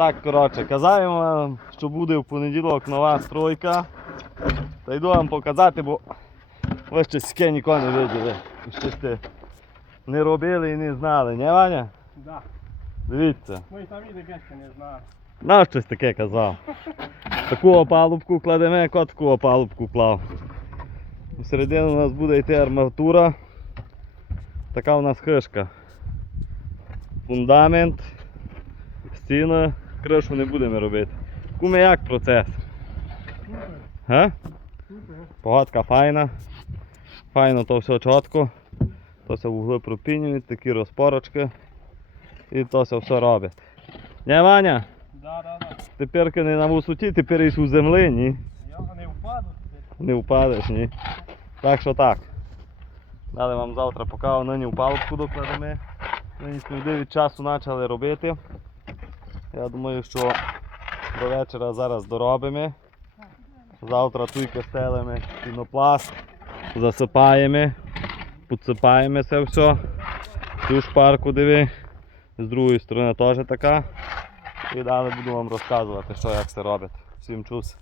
Так, коротше, казав вам, що буде в понеділок нова стройка. Та йду вам показати, бо ви ще ске ніколи не виділи. І Ще сте не робили і не знали, не Ваня? Да. Дивіться. Ми самі таке ще не знаємо. На щось таке казав. Таку опалубку кладемо, як таку опалубку клав. Всередину у нас буде йти арматура. Така у нас хишка. Фундамент, стіна, кришу не будемо робити. Куме як процес? Супер. Погодка файна. Файно то все чітко. То все вугли пропінюють, такі розпорочки. І то все все робить. Не Ваня? Да, да, да. Тепер не на висоті, тепер і у землі, ні. Я не впаду. Не впадеш, ні. Так що так. Далі вам завтра покажу, нині в палубку докладемо. Нині ми 9 часу почали робити. Я думаю, що до вечора зараз доробимо. Завтра туйки стелимо пінопласт, засипаємо, підсипаємо це все. Цю шпарку диви. З другої сторони теж така. І далі буду вам розказувати, що як це робить. Всім чус.